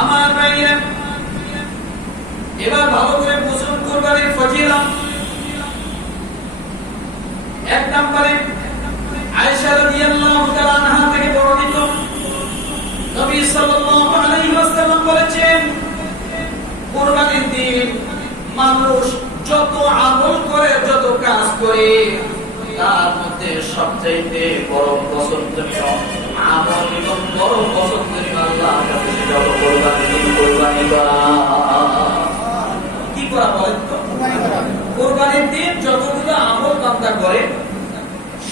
আমার ভাইরা এবার ভালো করে বুঝুন কুরবানির ফজিলত। এক নম্বরে আয়েশা রাদিয়াল্লাহু তাআলা আনহা থেকে বর্ণিত, নবী সাল্লাল্লাহু আলাইহি ওয়াসাল্লাম বলেছেন, কুরবানির দিন মানুষ যত আমল করে, যত কাজ করে, তার মধ্যে সবচেয়ে বড় পছন্দনীয় আমল এবং বড় পছন্দনীয় আল্লাহর কাছে সেটা হলো কুরবানির দিন কুরবানি করা। কি করা বলেন তো? কুরবানির দিন যতগুলো আমল বান্দা করে,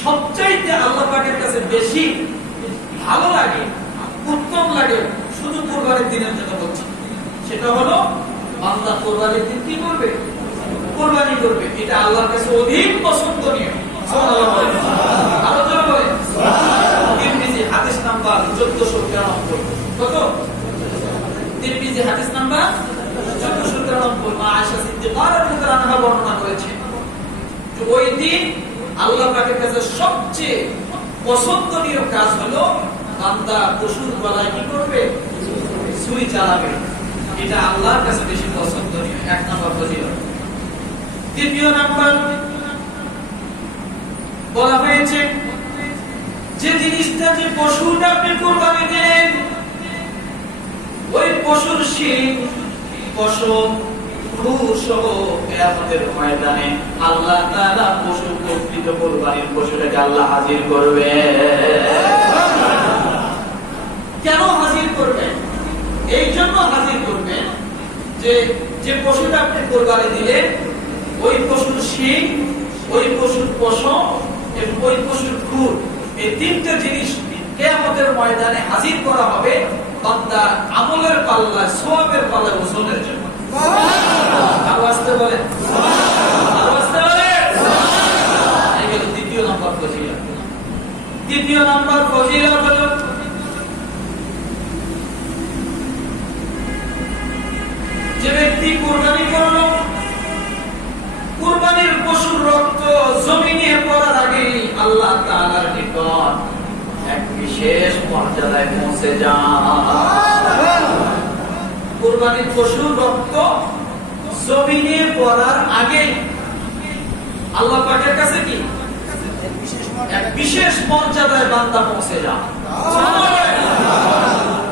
সবচেয়ে আল্লাহ পাকের কাছে বেশি ভালো লাগে, উত্তম লাগে শুধু কুরবানির দিনের জন্য বলছি, সেটা হলো বান্দা কুরবানির দিন কি করবে? কুরবানি করবে। এটা আল্লাহর কাছে অধিক পছন্দনীয়। সুবহানাল্লাহ বলেন, আরো জোরে বলেন সুবহানাল্লাহ। তিরমিজি হাদিস নাম্বার 1493। কত? তিরমিজি হাদিস নাম্বার 1493। মা আয়েশা সিদ্দিকা রাদিয়াল্লাহু আনহা বর্ণনা করেছেন যে ওই দিন আল্লাহ পাকের কাছে সবচেয়ে পছন্দনীয় কাজ হলো বান্দা পশুর গলায় কি করবে? ছুরি চালাবে। এটা আল্লাহর কাছে বেশি পছন্দনীয়, এক নম্বর ফজিলত। দ্বিতীয় নাম্বার বলা হয়েছে যে জিনিসটা, যে পশুটা আপনি কুরবানি দিলেন, ওই পশুর শিং, পশম, খুর সহ কিয়ামতের ময়দানে আল্লাহ তাআলা পশু প্রকৃত কুরবানির পশুটাকে আল্লাহ হাজির করবে। কেন হাজির করবেন? এই জন্য হাজির করবেন যে যে পশুটা আপনি কুরবানি দিলেন, ওই পশুর শিং, ওই পশুর পশম এবং ওই পশুর খুর, এই তিনটা জিনিস কিয়ামতের ময়দানে হাজির করা হবে বান্দার আমলের পাল্লায়, সওয়াবের পাল্লায় ওজনের জন্য। সুবহানাল্লাহ। আরো আসতে বলেন সুবহানাল্লাহ, আরো আসতে বলেন সুবহানাল্লাহ। এই হলো দ্বিতীয় নম্বর ফজিলত। তৃতীয় নম্বর ফজিলত হলো যে ব্যক্তি কুরবানি করলো, কুরবানির পশুর রক্ত জমিনে পড়ার আগে আল্লাহ তাআলার নিকট এক বিশেষ মর্যাদায় পৌঁছে যায়। কুরবানির পশুর রক্ত জমিনে পড়ার আগে আল্লাহ পাকের কাছে কি এক বিশেষ মর্যাদায় বান্দা পৌঁছে যায়।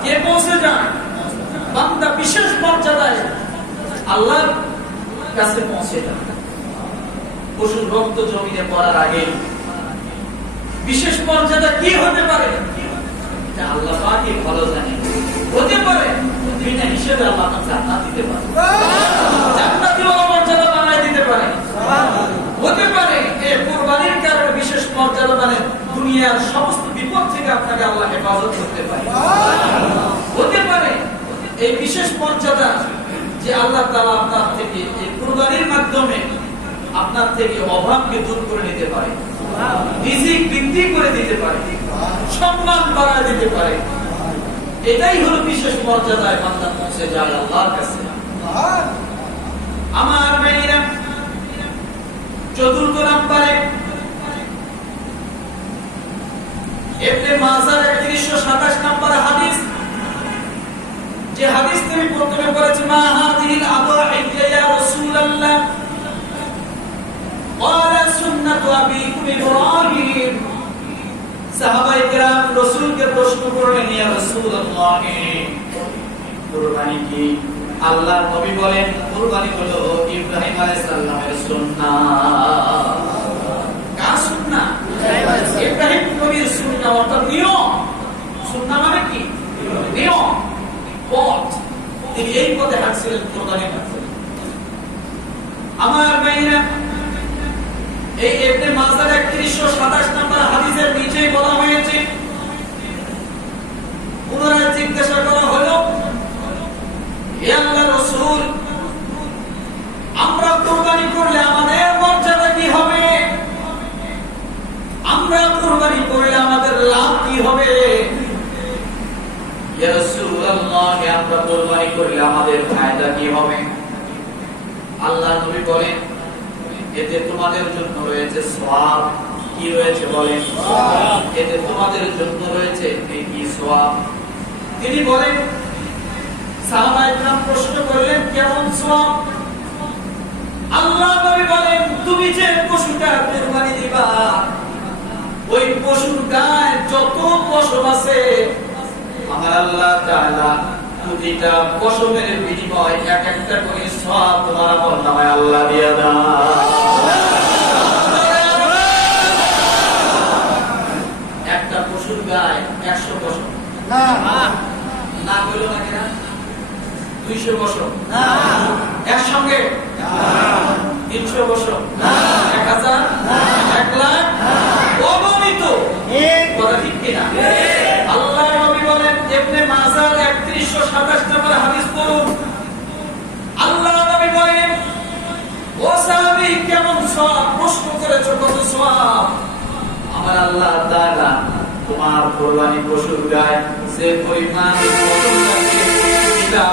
কে পৌঁছে যায়? বান্দা বিশেষ মর্যাদায় আল্লাহর কাছে পৌঁছে যায়। পশুর রক্ত জমিনে পড়ার আগে বিশেষ মর্যাদা কি হতে পারে আল্লাহ পাকই ভালো জানেন। হতে পারে বিনা হিসেবে আল্লাহ জান্নাত দিতে পারে, জান্নাতি মর্যাদা বানায় দিতে পারে। হতে পারে এই কুরবানির কারণে বিশেষ মর্যাদা, মানে দুনিয়ার সমস্ত বিপদ থেকে আপনাকে আল্লাহ হেফাজত করতে পারে। হতে পারে এই বিশেষ মর্যাদা যে আল্লাহ তাআলা আপনার থেকে এই কুরবানির মাধ্যমে আপনার থেকে অভাবকে দূর করে নিতে পারে, রিজিক বৃদ্ধি করে দিতে পারে, সম্মান বাড়ায় দিতে পারে। এটাই হলো বিশেষ মর্যাদায় বান্দা পৌঁছে যায় আল্লাহর কাছে। আমার ভাইরা, চতুর্থ নম্বরে ইবনে মাজাহ 3127 নম্বর হাদিস, যে হাদিস তুমি প্রথমে পড়েছি, মা হাদিহিল আদাহি ইয়া রাসূলুল্লাহ ক্বালা সুন্নাতু আবিকুম ইব্রাহিম। সাহাবায়ে কেরাম রাসূলকে প্রশ্ন করলেন, ইয়া রাসূলুল্লাহ কুরবানি কি? আল্লাহর নবী বলেন, কুরবানি হলো ইব্রাহিম আলাইহিস সালামের সুন্নাহ। কার সুন্নাহ? ইব্রাহিম নবীর সুন্নাহ, অর্থাৎ নিয়ম। সুন্নাহ মানে কি? নিয়ম, পথ। তিনি এই পথে হাঁটছিলেন, কুরবানি করছিলেন। আমার ভাইরা, এই ইবনে মাজাহ 3127 নম্বর হাদিসের নিচে বলা হয়েছে, পুনরায় জিজ্ঞাসা করা হলো, হে আল্লাহর রাসূল, আমরা কুরবানি করলে আমাদের মর্যাদা কি হবে? আমরা কুরবানি করলে আমাদের লাভ কি হবে? ইয়া রাসূলুল্লাহ, আমরা কুরবানি করলে আমাদের ফায়দা কি হবে? আল্লাহর নবী বলেন, এতে তোমাদের জন্য রয়েছে সওয়াব। কি রয়েছে বলেন? সওয়াব। এতে তোমাদের জন্য রয়েছে নেকি, সওয়াব। তিনি বলেন সাহাবায়ে কেরাম প্রশ্ন করলেন কেমন সওয়াব? আল্লাহ নবী বলেন তুমি যে পশুটা কুরবানি দিবা ওই পশুর গায়ে যত পশম আছে আমার আল্লাহ তাআলা প্রতিটা পশমের বিনিময়ে এক একটা করে সওয়াব তোমার আমলনামায় আল্লাহ দিয়ে দেন। একটা পশুর গায়ে 100 পশম না বলো না কেন 200 পশম একসঙ্গে 300 পশম 1000 1 লাখ অগণিত কথা ঠিক কিনা? আল্লাহ নবী বলেন ইবনে মাজাহ 3127 নম্বর হাদিস পড়ুন। আল্লাহ নবী বলেন ও সাহাবী কেমন সওয়াব প্রশ্ন করেছো কত সওয়াব? আমার আল্লাহ তাআলা তোমার কুরবানি পশুর গায়ে যে পরিমাণ পশম থাকে এটা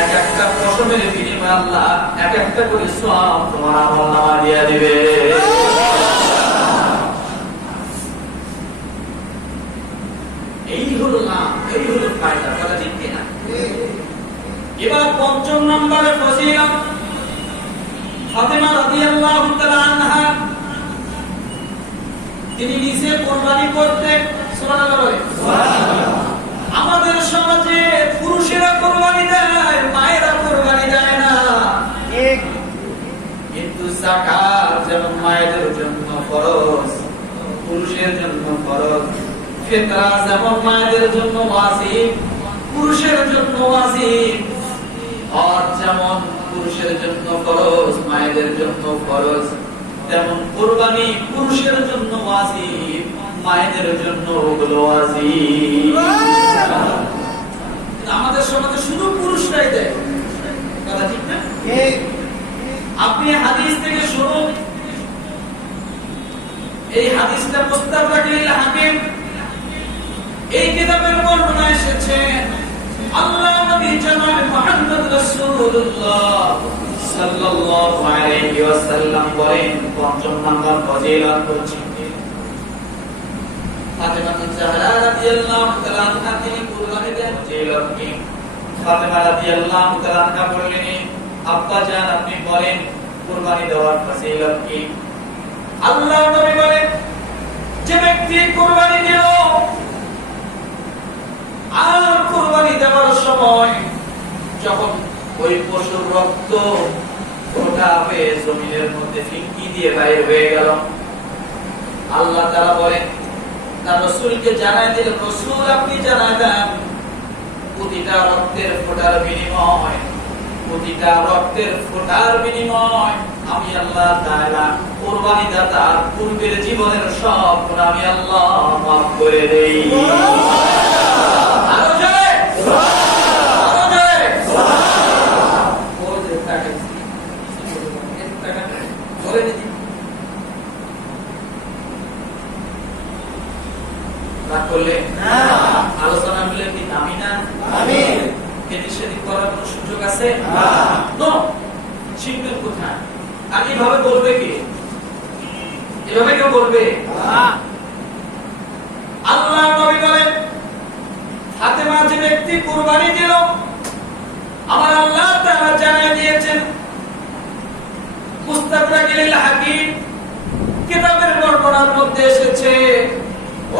এক একটা পশমের বিনিময়ে আল্লাহ এক একটা করে সওয়াব তোমার আমলনামায় দিয়ে দিবে। এই হলো নাম, এই হলো ফায়দা কথা ঠিক কিনা? এবার পঞ্চম নম্বরে ফজিলত ফাতেমা রাদিয়াল্লাহু তাআলা আনহা তিনি নিজে কুরবানি করতেন। সুবহানাল্লাহ বলেন। আমাদের সমাজে পুরুষেরা কুরবানি দেয়, মায়েরা কুরবানি দেয় না। কিন্তু যাকাত যেমন মায়েদের জন্য ফরজ, পুরুষের জন্য ফরজ। ফিতরা যেমন মায়েদের জন্য ওয়াজিব, পুরুষের জন্য ওয়াজিব। হজ যেমন পুরুষের জন্য ফরজ, মায়েদের জন্য ফরজ, তেমন কুরবানি পুরুষের জন্য ওয়াজিব, মায়েদের জন্য ওগুলো ওয়াজিব। আমাদের সমাজে শুধু পুরুষরাই দেয় কথা ঠিক না? আপনি হাদিস থেকে শুনুন, এই হাদিসটা মুস্তাদরাক লিল হাকিম এই কিতাবের বর্ণনা এসেছে। আল্লাহ নবী জনাব মুহাম্মদ রাসূলুল্লাহ সাল্লাল্লাহু আলাইহি ওয়াসাল্লাম বলেন পঞ্চম নাম্বার ফজিলত হচ্ছে ফাতেমা জাহরা রাদিয়াল্লাহু তাআলা আনহা তিনি কুরবানি দেন। ফজিলত কি? ফাতেমা রাদিয়াল্লাহু তাআলা আনহা বললেন আব্বা জান আপনি বলেন কুরবানি দেওয়ার ফজিলত কি? আল্লাহ নবী বলেন যে ব্যক্তি কুরবানি দিল আর কুরবানি দেওয়ার সময় যখন ওই পশুর রক্ত ফোঁটা হয়ে জমিনের মধ্যে ফিনকি দিয়ে বাইর হয়ে গেল, আল্লাহ তাআলা বলেন তার রাসূলকে জানায় দিলেন রাসূল আপনি জানায় দেন প্রতিটা রক্তের ফোঁটার বিনিময়, প্রতিটা রক্তের ফোঁটার বিনিময় আমি আল্লাহ তাআলা কুরবানি দাতার পূর্বের জীবনের সব গুনাহ আমি আল্লাহ মাফ করে দেই। আরো জোরে আরো জোরে বলতে থাকেন বলে দিন না করলে না আলোচনা মিলে কি দামি না? আমিন। এটি সেদিক করার কোনো সুযোগ আছে না? নো। শিখবেন কোথায়? আর এইভাবে বলবে কি? এভাবে কেউ বলবে না। আল্লাহ নবী বলেন ফাতেমা যে ব্যক্তি কুরবানি দিল আমার আল্লাহ তাআলা জানিয়ে দিয়েছেন মুস্তাদরাক লিল হাকিম কিতাবের বর্ণনার মধ্যে এসেছে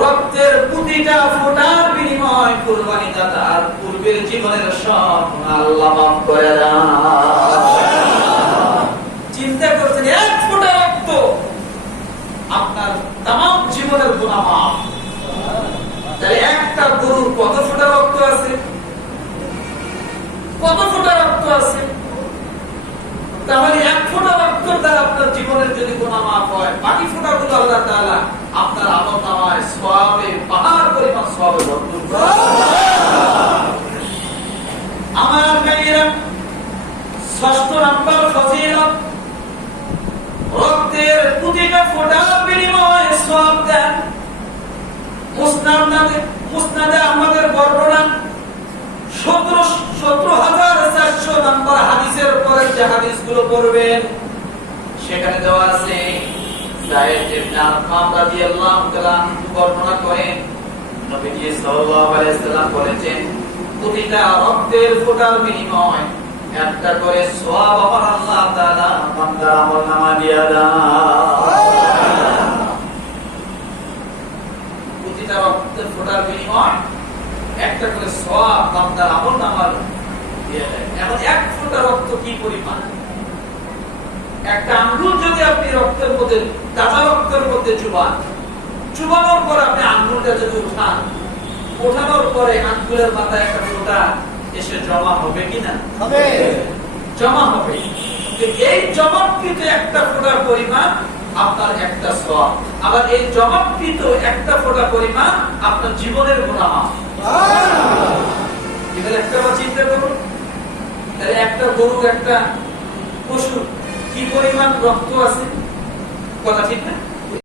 রক্তের প্রতিটা ফোঁটার বিনিময় কুরবানি দাতার পূর্বের জীবনের সব আল্লাহ মাফ করে দেন। চিন্তা করছেন এক ফোঁটা রক্ত আপনার तमाम জীবনের গুনাহ মাফ। তাহলে একটা গরুর কত ফোঁটা রক্ত আছে? কত ফোঁটা রক্ত আছে? তাহলে এক ফোঁটা রক্ত দ্বারা আপনার জীবনের যদি গুনাহ মাফ হয় বাকি ফোঁটাগুলো আল্লাহ তাআলা আপনার আমলনামায় সওয়াবে পাহাড় পরিমাণ সওয়াবে ভরপুর করে দেন। আমার ভাইয়েরা ষষ্ঠ নাম্বার ফজিলত রক্তের প্রতিটা ফোঁটার বিনিময়ে সওয়াব দেন। মুসনাদে আমাদের বর্ণনা 17,400 নম্বর হাদিসের পরে যে হাদিসগুলো পড়বেন সেখানে দেওয়া আছে যায়েদ ইবনে আরকাম রাদিয়াল্লাহু তাআলা বর্ণনা করেন নবীজি সাল্লাল্লাহু আলাইহি সাল্লাম বলেছেন প্রতিটা রক্তের ফোঁটার বিনিময় একটা করে সওয়াব আমার আল্লাহ তাআলা বান্দার আমলনামা দিয়ে দেন। প্রতিটা রক্তের ফোঁটার বিনিময় একটা করে সওয়াব বান্দার আমলনামা দিয়ে দেন। এখন এক ফোঁটা রক্ত কি পরিমাণ? একটা আঙ্গুল যদি আপনি রক্তের মধ্যে, তাজা রক্তের মধ্যে চুবানোর পর আপনি আঙ্গুলটা যদি উঠান, ওঠানোর পরে আঙ্গুলের মাথায় একটা ফোঁটা এসে জমা হবে কিনা? হবে, জমা হবে। এই জমাকৃত একটা ফোঁটার পরিমাণ আপনার একটা সওয়াব, আবার এই জমাকৃত একটা ফোঁটা পরিমাণ আপনার জীবনের গুনাহ মাফ। এবার একটা চিন্তা করুন, তাহলে একটা গরু, একটা পশু কি পরিমাণ রক্ত আছে, কথা ঠিক না?